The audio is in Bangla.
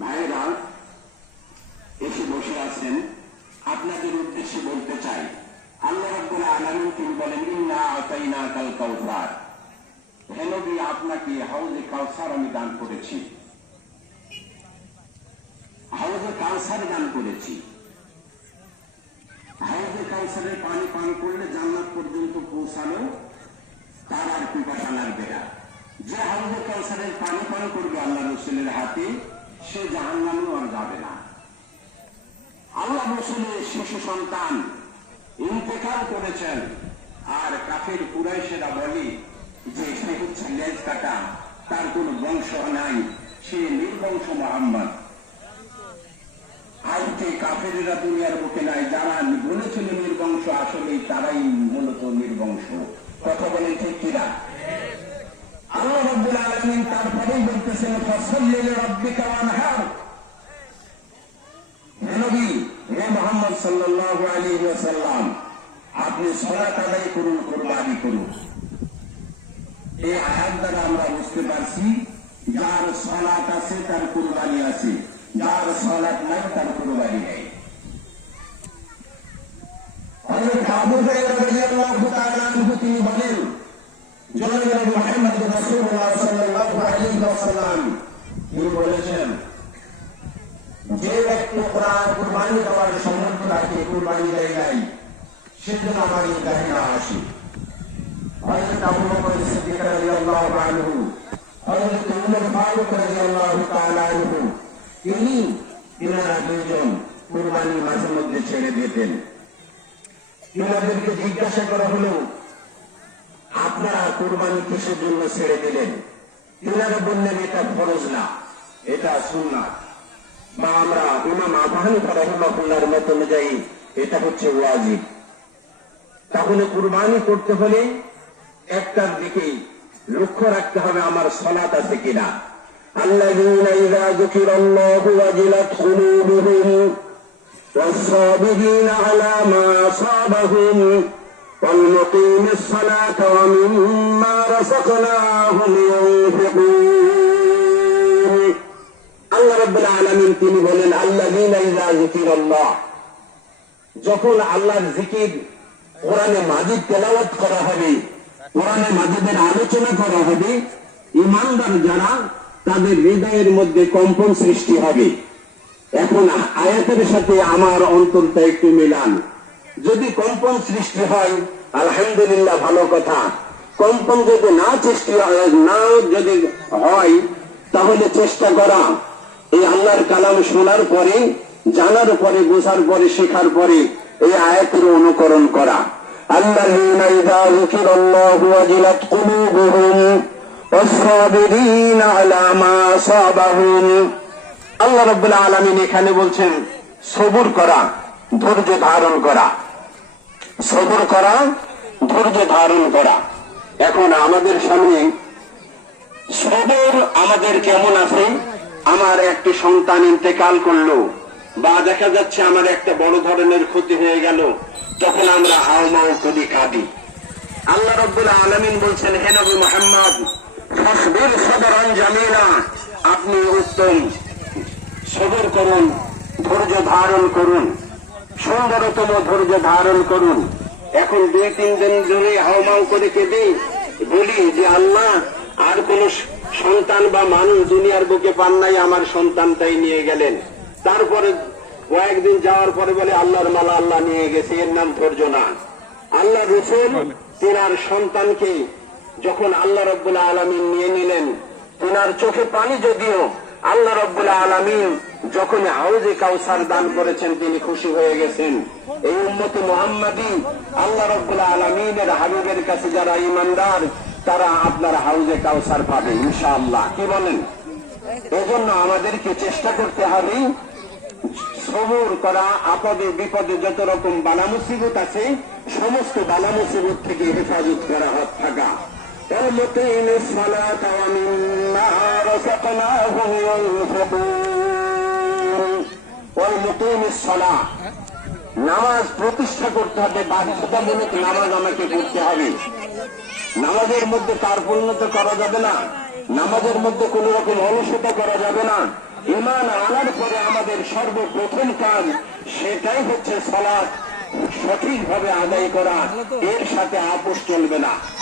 ভাইরা এসে বসে আছেন। আপনাদের উদ্দেশ্যে বলতে চাই, আল্লাহ রাব্বুল আলামিন তিনি বলেন? ইন্না আতাইনা কাল কাউসার হে আপনাকে হাউজে কাউসার আমি দান করেছি। হাউজে কাউসার দান করেছি। হাউজে কাউসারের পানি পান করলে জান্নাত পর্যন্ত পৌঁছানো তার আর পিপাসা লাগবে না। যে হাউজে কাউসারের পানি পান করবে আল্লাহ রসুলের হাতে সে জাহান্নামেও আর যাবে না। আল্লাহ রসুলের শিশু সন্তান ইন্তেকাল করেছেন, আর কাফের কুরাইশেরা বলে যে সে হচ্ছে লেজ কাটা, তার কোন বংশ নাই, সে নির্বংশ মোহাম্মদ। আজকে কাফেরেরা দুনিয়ার বুকে নাই, যারা বলেছিল নির্বংশ আসলে তারাই মূলত নির্বংশ। কথা বলেন ঠিক কিনা? আল্লাহ রব্বুল আলমিন তারপরেই বলতেছেন মোহাম্মদ ওয়াসাল্লাম, আপনি সালাত আদায় করুন, কুরবানি করুন। এই আয়াত দ্বারা আমরা বুঝতে পারছি, যার সালাত আছে তার কুরবানি আছে, যার সালাত নাই তার কুরবানি নেই। হুরায়রা রাদিয়াল্লাহু তাআলা আনহু তিনি বলেন জনাব মুহাম্মদ রাসূলুল্লাহ সাল্লাল্লাহু ওয়াসাল্লাম তিনি বলেছেন, যে ব্যক্তি কোরআন কুরবানি দেওয়ার সমর্থ রাখে কুরবানি দেয় নাই, সেজন্য আমার এই কাহিনা আসে হযরত আবু বকর সিদ্দিক রাদিয়াল্লাহু আনহু, হযরত উমর ফারুক রাদিয়াল্লাহু তাআলা আনহু, তিনি তিনারা দুইজন কুরবানি মাঝে মধ্যে ছেড়ে দিতেন। তিনাদেরকে জিজ্ঞাসা করা হলো, আপনারা কুরবানি কিসের জন্য ছেড়ে দিলেন? তিনারা বললেন এটা ফরজ না এটা সুন্নাত বা আমরা ইমাম আবহানি রহমাকুল্লার মত অনুযায়ী এটা হচ্ছে ওয়াজিব তাহলে কুরবানি করতে হলে একটার দিকেই লক্ষ্য রাখতে হবে আমার সলাত আছে কিনা الذين إذا ذكر الله وجلت قلوبهم والصابرين على ما أصابهم والمقيم الصلاة ومما رزقناهم যখন আল্লাহর জিকির কোরআনে মাজিদ তেলাওয়াত করা হবে, কোরআনে মাজিদের আলোচনা করা হবে, ইমানদার যারা, তাদের হৃদয়ের মধ্যে কম্পন সৃষ্টি হবে। এখন আয়াতের সাথে আমার অন্তরটা একটু মিলান। যদি কম্পন সৃষ্টি হয়, আলহামদুলিল্লাহ ভালো কথা। কম্পন যদি না সৃষ্টি না যদি হয়, তাহলে চেষ্টা করা। এই আল্লাহর কালাম শোনার পরে জানার পরে বোঝার পরে শেখার পরে এই আয়াতের অনুকরণ করা الذين إذا ذكر الله وجلت قلوبهم والصابرين على ما أصابهم আল্লাহ রব্বুল আলমিন এখানে বলছেন সবুর করা ধৈর্য ধারণ করা সবর করা ধৈর্য ধারণ করা এখন আমাদের সামনে সবর আমাদের কেমন আছে আমার একটি সন্তান ইন্তেকাল করলো বা দেখা যাচ্ছে আমার একটা বড় ধরনের ক্ষতি হয়ে গেল, তখন আমরা হাওমাও করি কাঁদি। আল্লাহ রব্বুল আলমিন বলছেন, হে মোহাম্মদ, ফসবির সদরন জামিলা আপনি উত্তম। সবর করুন, ধৈর্য ধারণ করুন, সুন্দরতম ধৈর্য ধারণ করুন। এখন দুই, তিন দিন ধরে হাওমাও করে কেঁদে বলি যে, আল্লাহ, আর কোন সন্তান বা মানুষ দুনিয়ার বুকে পান নাই, আমার সন্তানটাই নিয়ে গেলেন। তারপরে কয়েকদিন যাওয়ার পরে বলে, আল্লাহর মালা আল্লাহ নিয়ে গেছে, এর নাম ধৈর্য না। আল্লাহ রসুল তেনার সন্তানকে যখন আল্লাহ রব্বুল্লাহ আলমিন নিয়ে নিলেন, তেনার চোখে পানি যদিও, আল্লাহ রব্বুল্লাহ আলমিন যখন হাউজে কাউসার দান করেছেন, তিনি খুশি হয়ে গেছেন। এই উম্মতি মোহাম্মদী, আল্লাহ রব্বুল্লাহ আলমিনের হাবিবের কাছে যারা ইমানদার তারা আপনার হাউজে কাউসার পাবে, ইনশাআল্লাহ। কি বলেন? এজন্য আমাদেরকে চেষ্টা করতে হবে সবর করা আপদে বিপদে যত রকম বালা মুসিবত আছে সমস্ত বালা মুসিবত থেকে হেফাজত করা হাত থাকা والمقيم الصلاة ومما رزقناهم ينفقون والمقيم الصلاة নামাজ প্রতিষ্ঠা করতে হবে বাধ্যতামূলক নামাজ আমাকে পড়তে হবে নামাজের মধ্যে তার পরিণত করা যাবে না নামাজের মধ্যে কোন রকম অলসতা করা যাবে না ইমান আনার পরে আমাদের সর্বপ্রথম কাজ সেটাই হচ্ছে সলাদ সঠিকভাবে আদায় করা। এর সাথে আপোষ চলবে না।